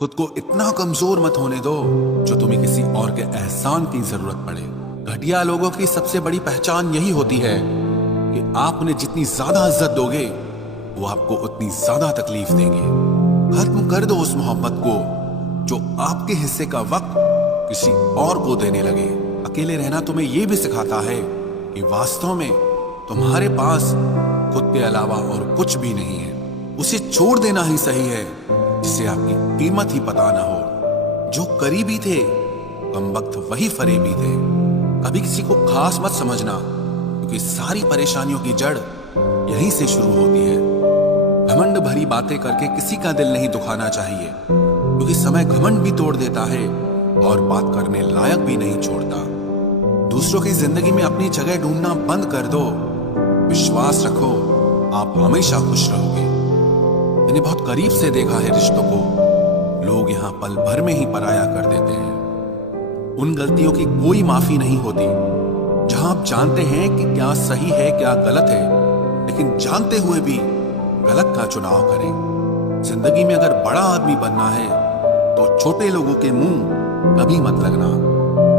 खुद को इतना कमजोर मत होने दो जो तुम्हें किसी और के एहसान की जरूरत पड़े। घटिया लोगों की सबसे बड़ी पहचान यही होती है कि आप उन्हें जितनी ज्यादा इज्जत दोगे वो आपको उतनी ज्यादा तकलीफ देंगे। खत्म कर दो उस मोहब्बत को जो आपके हिस्से का वक्त किसी और को देने लगे। अकेले रहना तुम्हें यह भी सिखाता है कि वास्तव में तुम्हारे पास खुद के अलावा और कुछ भी नहीं है। उसे छोड़ देना ही सही है जिससे आपकी कीमत ही पता ना हो। जो करीबी थे कम वक्त वही फरेबी थे। कभी किसी को खास मत समझना क्योंकि सारी परेशानियों की जड़ यहीं से शुरू होती है। घमंड भरी बातें करके किसी का दिल नहीं दुखाना चाहिए क्योंकि समय घमंड भी तोड़ देता है और बात करने लायक भी नहीं छोड़ता। दूसरों की जिंदगी में अपनी जगह ढूंढना बंद कर दो। विश्वास रखो आप हमेशा खुश रहोगे। मैंने बहुत करीब से देखा है रिश्तों को, लोग यहाँ पल भर में ही पराया कर देते हैं। उन गलतियों की कोई माफी नहीं होती जहां आप जानते हैं कि क्या सही है क्या गलत है, लेकिन जानते हुए भी गलत का चुनाव करें। जिंदगी में अगर बड़ा आदमी बनना है तो छोटे लोगों के मुंह कभी मत लगना।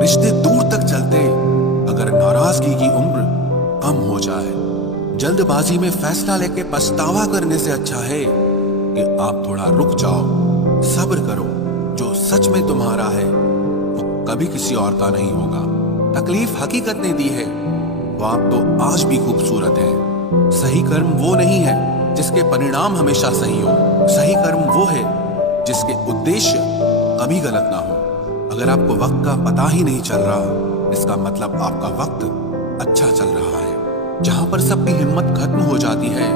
रिश्ते दूर तक चलते अगर नाराजगी की उम्र कम हो जाए। जल्दबाजी में फैसला लेके पछतावा करने से अच्छा है कि आप थोड़ा रुक जाओ, सब्र करो। जो सच में तुम्हारा है वो कभी किसी और का नहीं होगा। तकलीफ हकीकत ने दी है वो आप तो आज भी खूबसूरत है। सही कर्म वो नहीं है जिसके परिणाम हमेशा सही हो। सही कर्म वो है जिसके उद्देश्य कभी गलत ना हो। अगर आपको वक्त का पता ही नहीं चल रहा इसका मतलब आपका वक्त अच्छा चल रहा है। जहां पर सबकी हिम्मत खत्म हो जाती है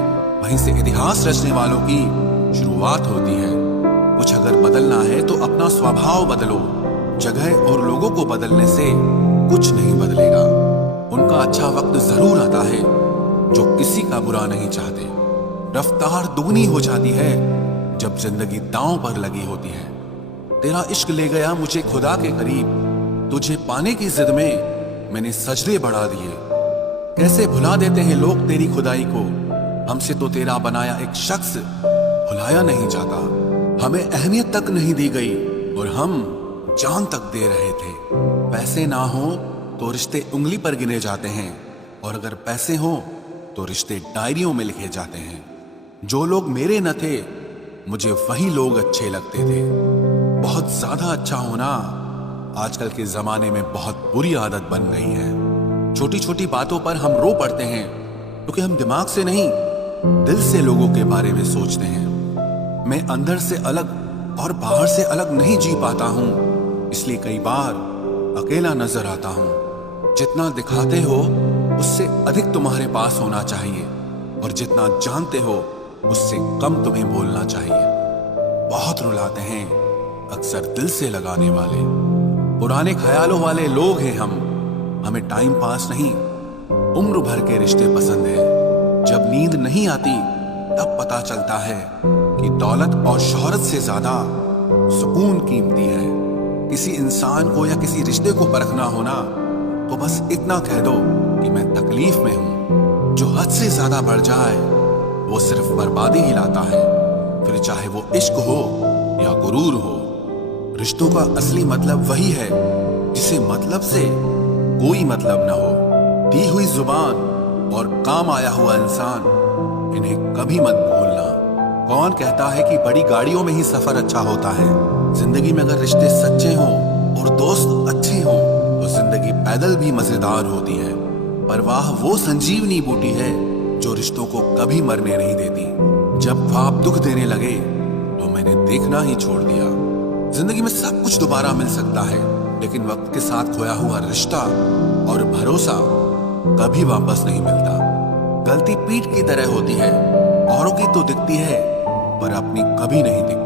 वहीं से इतिहास रचने वालों की शुरुआत होती है। कुछ अगर बदलना है तो अपना स्वभाव बदलो। जगह और लोगों को बदलने से कुछ नहीं बदलेगा। उनका अच्छा वक्त जरूर आता है जो किसी का बुरा नहीं चाहते। रफ्तार दुगनी हो जाती है जब जिंदगी दांव पर लगी होती है। तेरा इश्क ले गया मुझे खुदा के करीब। तुझे पाने की जिद में मैंने सजदे बढ़ा दिए। कैसे भुला देते हैं लोग तेरी खुदाई को। हमसे तो तेरा बनाया एक शख्स भुलाया नहीं जाता। हमें अहमियत तक नहीं दी गई और हम जान तक दे रहे थे। पैसे ना हो तो रिश्ते उंगली पर गिने जाते हैं और अगर पैसे हो तो रिश्ते डायरियों में लिखे जाते हैं। जो लोग मेरे न थे मुझे वही लोग अच्छे लगते थे। बहुत ज्यादा अच्छा होना आजकल के जमाने में बहुत बुरी आदत बन गई है। छोटी छोटी बातों पर हम रो पड़ते हैं क्योंकि हम दिमाग से नहीं दिल से लोगों के बारे में सोचते हैं। मैं अंदर से अलग और बाहर से अलग नहीं जी पाता हूं, इसलिए कई बार अकेला नजर आता हूं। जितना दिखाते हो उससे अधिक तुम्हारे पास होना चाहिए और जितना जानते हो उससे कम तुम्हें बोलना चाहिए। बहुत रुलाते हैं अक्सर दिल से लगाने वाले। पुराने ख्यालों वाले लोग हैं हम। हमें टाइम पास नहीं उम्र भर के रिश्ते पसंद है। जब नींद नहीं आती तब पता चलता है कि दौलत और शोहरत से ज्यादा सुकून कीमती है। किसी इंसान को या किसी रिश्ते को परखना होना तो बस इतना कह दो कि मैं तकलीफ में हूं। जो हद से ज्यादा बढ़ जाए वो सिर्फ बर्बादी ही लाता है, फिर चाहे वो इश्क हो या गुरूर हो। रिश्तों का असली मतलब वही है जिसे मतलब से कोई मतलब न हो। दी हुई जुबान और काम आया हुआ इंसान, इन्हें कभी मत भूलना। कौन कहता है कि बड़ी गाड़ियों में ही सफर अच्छा होता है। जिंदगी में अगर रिश्ते सच्चे हों और दोस्त अच्छे हों तो जिंदगी पैदल भी मजेदार होती है। परवाह वो संजीवनी बूटी है जो रिश्तों को कभी मरने नहीं देती। जब ख्वाब दुख देने लगे तो मैंने देखना ही छोड़ दिया। जिंदगी में सब कुछ दोबारा मिल सकता है लेकिन वक्त के साथ खोया हुआ रिश्ता और भरोसा कभी वापस नहीं मिलता। गलती पीठ की तरह होती है, औरों की तो दिखती है पर अपनी कभी नहीं दिखती।